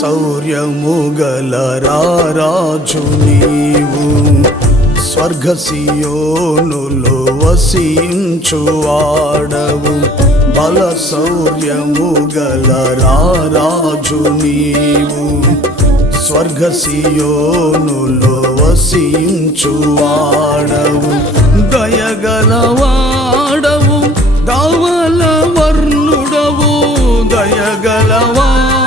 శౌర్యము గల రారాజు నీవు, స్వర్గ సియోనులో వసించువాడవు. బల శౌర్యము గల రారాజు నీవు, స్వర్గ సియోనులో వసించువాడవు. దయగలవాడవు, దావల వర్ణుడవు, దయగలవాడవు,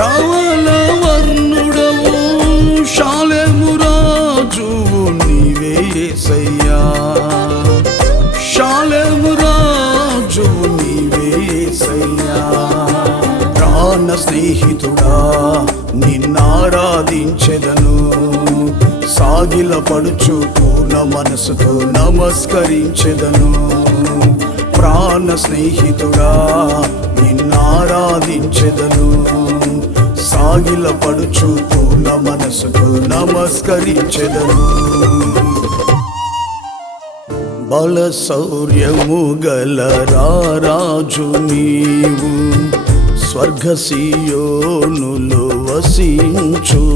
దావల వర్ణుడవు. షాలెము రాజువు నీవే యేసయ్యా, షాలెము రాజువు నీవే యేసయ్యా. ప్రాణ స్నేహితుడా నిన్నారాధించెదను, సాగిల పడుచు పూర్ణ మనసుతో నమస్కరించెదను. ప్రాణ స్నేహితుడా నిన్నారాధించెదను, సాగిల పడుచు పూర్ణ మనసుతో నమస్కరించెదను. బల శౌర్యము గల రారాజు నీవు, స్వర్గ సియోనులో వసించువాడవు.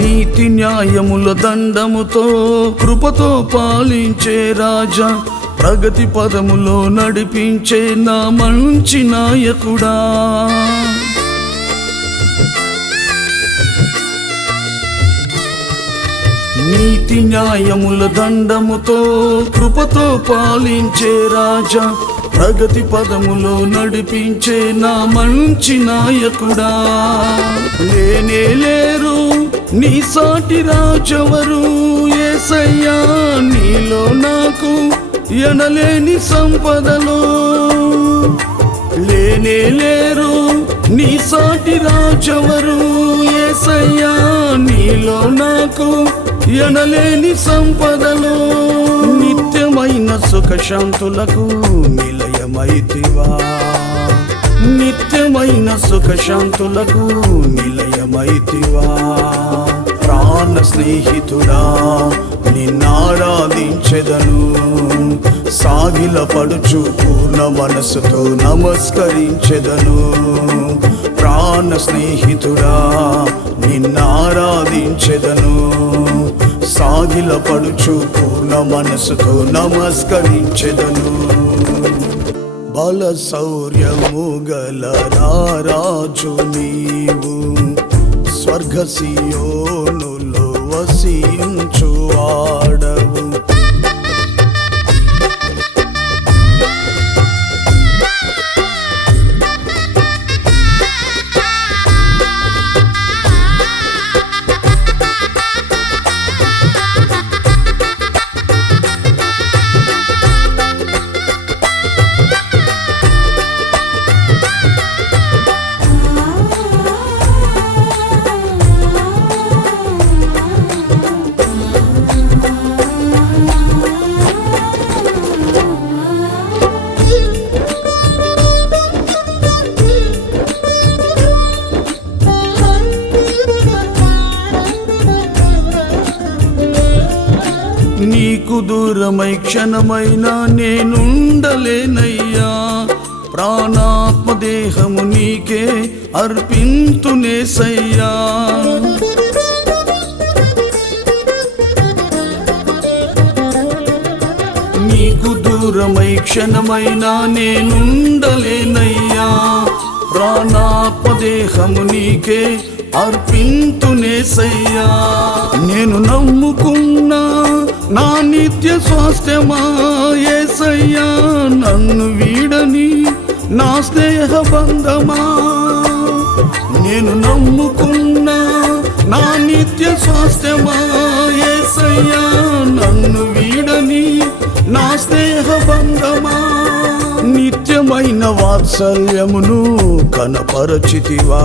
నీతి న్యాయముల దండముతో కృపతో పాలించే రాజా, ప్రగతి పదములో నడిపించే నా మంచి నాయకుడా. నీతి న్యాయముల దండముతో కృపతో పాలించే రాజా, ప్రగతి పదములో నడిపించే నా మంచి నాయకుడా. లేనే లేరు నీ సాటి రాజెవరు యేసయ్యా, నీలో నాకు ఎనలేని సంపదలో. లేనే లేరు నీ సాటి రాజెవరు యేసయ్యా, నీలో నాకు ఎనలేని సంపదలో. నిత్యమైన సుఖశాంతులకు నిలయమైతివా, నిత్యమైన సుఖశాంతులకు నిలయమైతివా. ప్రాణ స్నేహితుడా నిన్నారాధించెదను, సాగిల పడుచు పూర్ణ మనసుతో నమస్కరించెదను. ప్రాణ స్నేహితుడా నిన్నారాధించెదను, సాగిల పడుచు పూర్ణ మనసుతో నమస్కరించెదను. బల శౌర్యము గల రారాజు నీవు, స్వర్గ సియోనులో వసించువాడవు. నీకు దూరమై క్షణమైనా నేనుండలేనయ్యా, ప్రాణాత్మ దేహము నీకే అర్పింతునేసయ్యా. నీకు దూరమై క్షణమైనా నేనుండలేనయ్యా, ప్రాణాత్మ దేహము నీకే అర్పింతునేసయ్యా. నేను నమ్ముకున్నా నా నిత్య స్వాస్థ్యమా యేసయ్యా, నన్ను వీడని నా స్నేహ బంధమా. నేను నమ్ముకున్నా నిత్య స్వాస్థ్యమా యేసయ్యా నన్ను వీడని నా స్నేహ బంధమా నిత్యమైన వాత్సల్యమును కనపరచితివా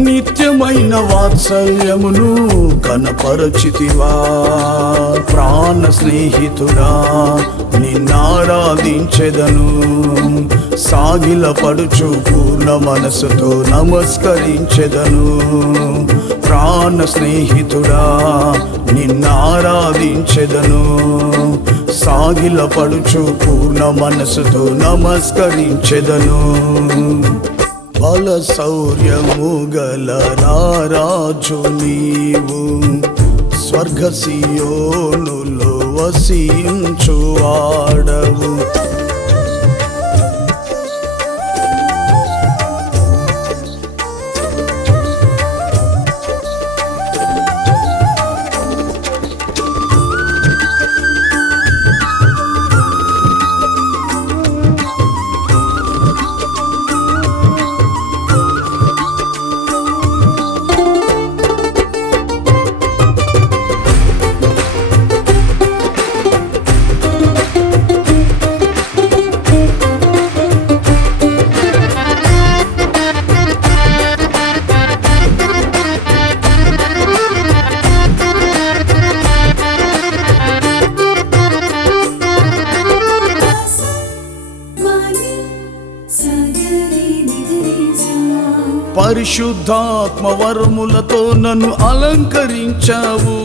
నిత్యమైన వాత్సల్యమును కనపరచితివా ప్రాణ స్నేహితుడా నిన్నారాధించెదను సాగిలపడుచు పూర్ణ మనసుతో నమస్కరించెదను ప్రాణ స్నేహితుడా నిన్నారాధించెదను సాగిలపడుచు పూర్ణ మనసుతో నమస్కరించెదను బల శౌర్యము గల రాజు నీవు స్వర్గ సియోనులో వసించువాడవు పరిశుద్ధాత్మ వరములతో నన్ను అలంకరించావు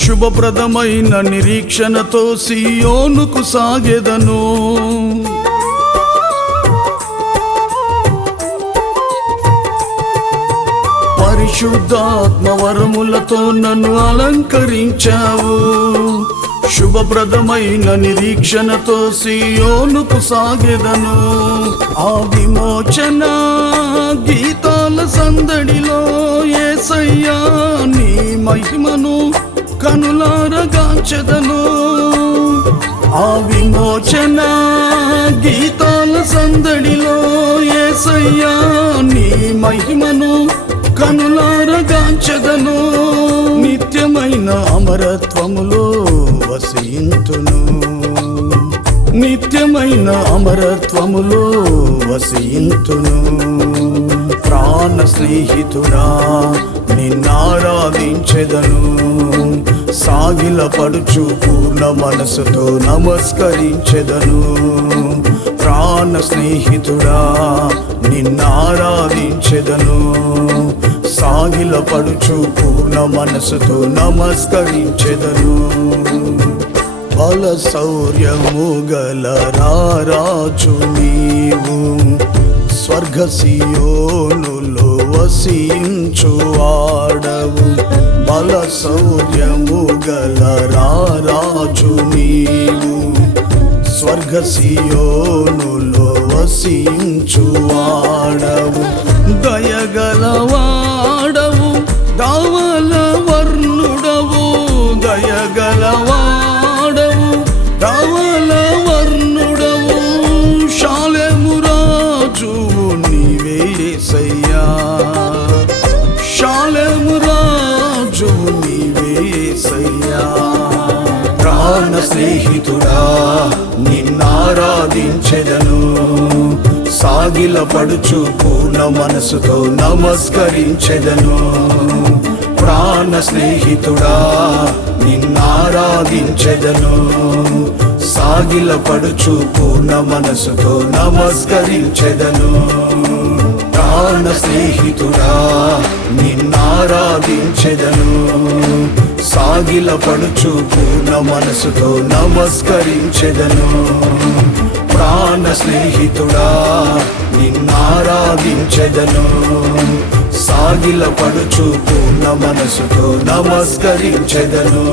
శుభప్రదమైన నిరీక్షణతో సియోనుకు సాగెదను పరిశుద్ధాత్మ వరములతో నన్ను అలంకరించావు శుభప్రదమైన నిరీక్షణతో సియోనుకు సాగెదను ఆ విమోచన గీతాల సందడిలో యేసయ్యా నీ మహిమను కనులారగాంచెదను ఆ విమోచన గీతాల సందడిలో యేసయ్యా నీ మహిమను కనులారగాంచెదను నిత్యమైన అమరత్వములో వసింతును నిత్యమైన అమరత్వములో వసింతును ప్రాణ స్నేహితుడా నిన్నారాధించెదను సాగిలపడుచు పూర్ణ మనసుతో నమస్కరించెదను ప్రాణ స్నేహితుడా నిన్నారాధించెదను సాగిలపడుచు పూర్ణ మనసుతో నమస్కరించెదను బల శౌర్యము గల రాజు నీవు స్వర్గ సియోనులో వసించువాడవు బల శౌర్యము గల రాజు నీవు స్వర్గ సియోనులో వసించువాడవు దయగలవాడవు దావల వర్ణుడవు దయగలవాడవు దావల వర్ణుడవు షాలెము రాజు నీవే యేసయ్యా షాలెము రాజు నీవే యేసయ్యా ప్రాణ స్నేహితుడా నిన్నారాధించెదను సాగిలపడుచు పూర్ణ మనసుతో నమస్కరించెదను ప్రాణ స్నేహితుడా నిన్నారాధించెదను సాగిలపడుచు పూర్ణ మనసుతో నమస్కరించెదను ప్రాణ స్నేహితుడా నిన్నారాధించెదను సాగిలపడుచు పూర్ణ మనసుతో నమస్కరించెదను ప్రాణ స్నేహితుడా నిన్నారాధించెదను సాగిలపడుచు పూర్ణ మనసుతో నమస్కరించెదను